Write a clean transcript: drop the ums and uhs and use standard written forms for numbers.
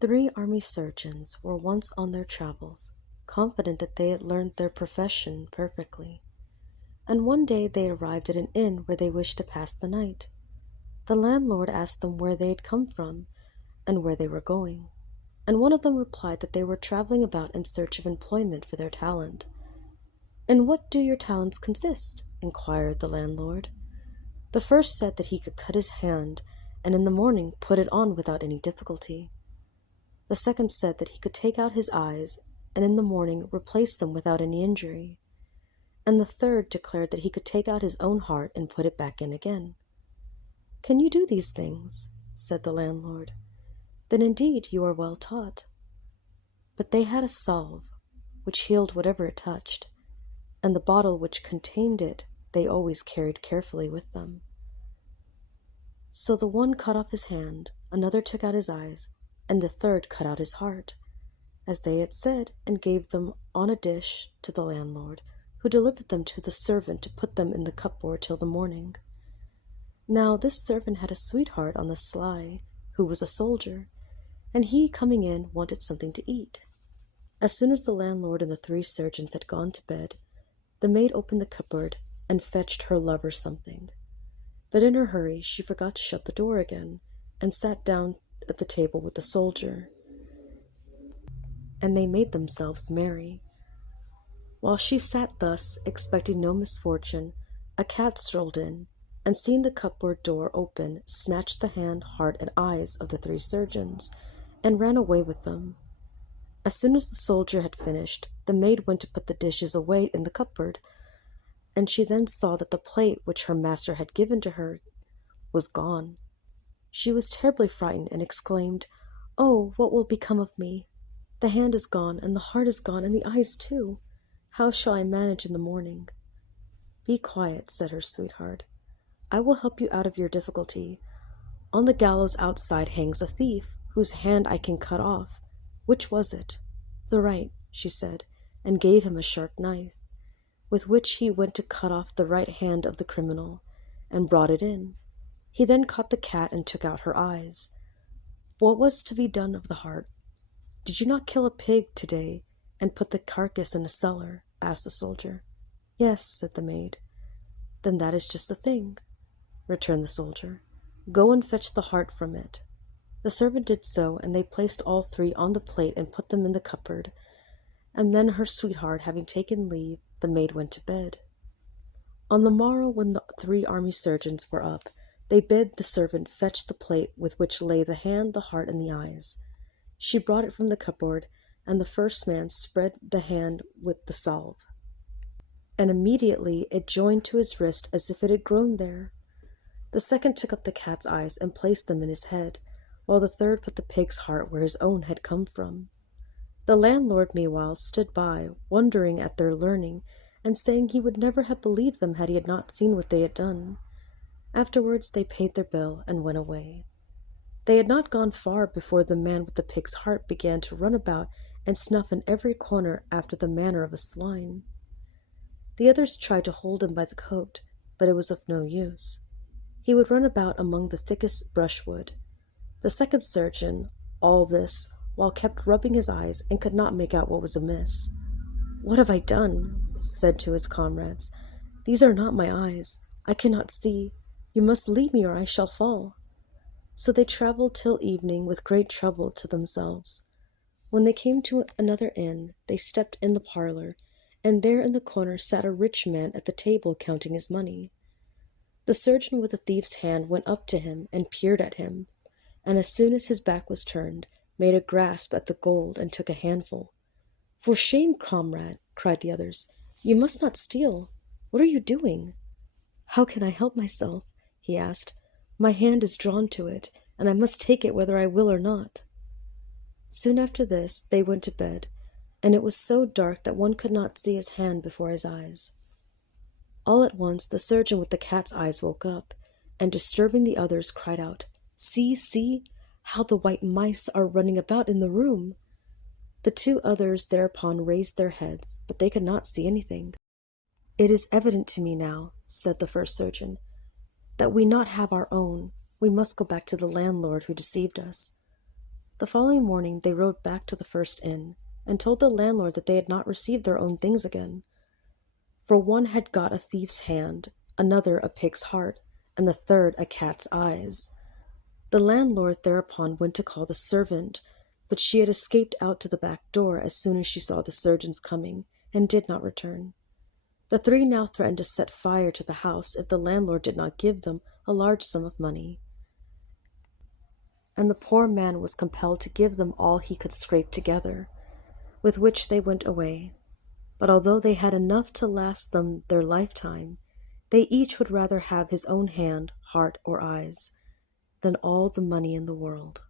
Three army surgeons were once on their travels, confident that they had learned their profession perfectly, and one day they arrived at an inn where they wished to pass the night. The landlord asked them where they had come from and where they were going, and one of them replied that they were traveling about in search of employment for their talent. "In what do your talents consist?" inquired the landlord. The first said that he could cut his hand and in the morning put it on without any difficulty. The second said that he could take out his eyes and in the morning replace them without any injury. And the third declared that he could take out his own heart and put it back in again. "Can you do these things?" said the landlord. "Then indeed you are well taught." But they had a salve, which healed whatever it touched, and the bottle which contained it they always carried carefully with them. So the one cut off his hand, another took out his eyes, and the third cut out his heart, as they had said, and gave them on a dish to the landlord, who delivered them to the servant to put them in the cupboard till the morning. Now this servant had a sweetheart on the sly, who was a soldier, and he, coming in, wanted something to eat. As soon as the landlord and the three surgeons had gone to bed, the maid opened the cupboard and fetched her lover something. But in her hurry she forgot to shut the door again, and sat down at the table with the soldier, and they made themselves merry. While she sat thus, expecting no misfortune, a cat strolled in, and seeing the cupboard door open, snatched the hand, heart, and eyes of the three surgeons, and ran away with them. As soon as the soldier had finished, the maid went to put the dishes away in the cupboard, and she then saw that the plate which her master had given to her was gone. She was terribly frightened, and exclaimed, "Oh, what will become of me? The hand is gone, and the heart is gone, and the eyes too. How shall I manage in the morning?" "Be quiet," said her sweetheart. "I will help you out of your difficulty. On the gallows outside hangs a thief, whose hand I can cut off. Which was it?" "The right," she said, and gave him a sharp knife, with which he went to cut off the right hand of the criminal, and brought it in. He then caught the cat and took out her eyes. What was to be done of the heart? "Did you not kill a pig today, and put the carcass in a cellar?" asked the soldier. "Yes," said the maid. "Then that is just the thing," returned the soldier. "Go and fetch the heart from it." The servant did so, and they placed all three on the plate and put them in the cupboard, and then her sweetheart having taken leave, the maid went to bed. On the morrow, when the three army surgeons were up, they bid the servant fetch the plate with which lay the hand, the heart, and the eyes. She brought it from the cupboard, and the first man spread the hand with the salve, and immediately it joined to his wrist as if it had grown there. The second took up the cat's eyes and placed them in his head, while the third put the pig's heart where his own had come from. The landlord, meanwhile, stood by, wondering at their learning, and saying he would never have believed them had he not seen what they had done. Afterwards they paid their bill and went away. They had not gone far before the man with the pig's heart began to run about and snuff in every corner after the manner of a swine. The others tried to hold him by the coat, but it was of no use. He would run about among the thickest brushwood. The second surgeon, all this while, kept rubbing his eyes and could not make out what was amiss. "What have I done?" said to his comrades. "These are not my eyes. I cannot see. You must leave me or I shall fall." So they travelled till evening with great trouble to themselves. When they came to another inn, they stepped in the parlour, and there in the corner sat a rich man at the table counting his money. The surgeon with the thief's hand went up to him and peered at him, and as soon as his back was turned, made a grasp at the gold and took a handful. "For shame, comrade!" cried the others. "You must not steal. What are you doing?" "How can I help myself?" he asked. "My hand is drawn to it, and I must take it whether I will or not." Soon after this they went to bed, and it was so dark that one could not see his hand before his eyes. All at once the surgeon with the cat's eyes woke up, and disturbing the others, cried out, "See, see, how the white mice are running about in the room!" The two others thereupon raised their heads, but they could not see anything. "It is evident to me now," said the first surgeon, "that we not have our own. We must go back to the landlord who deceived us." The following morning they rode back to the first inn, and told the landlord that they had not received their own things again. For one had got a thief's hand, another a pig's heart, and the third a cat's eyes. The landlord thereupon went to call the servant, but she had escaped out to the back door as soon as she saw the surgeons coming, and did not return. The three now threatened to set fire to the house if the landlord did not give them a large sum of money, and the poor man was compelled to give them all he could scrape together, with which they went away. But although they had enough to last them their lifetime, they each would rather have his own hand, heart, or eyes than all the money in the world.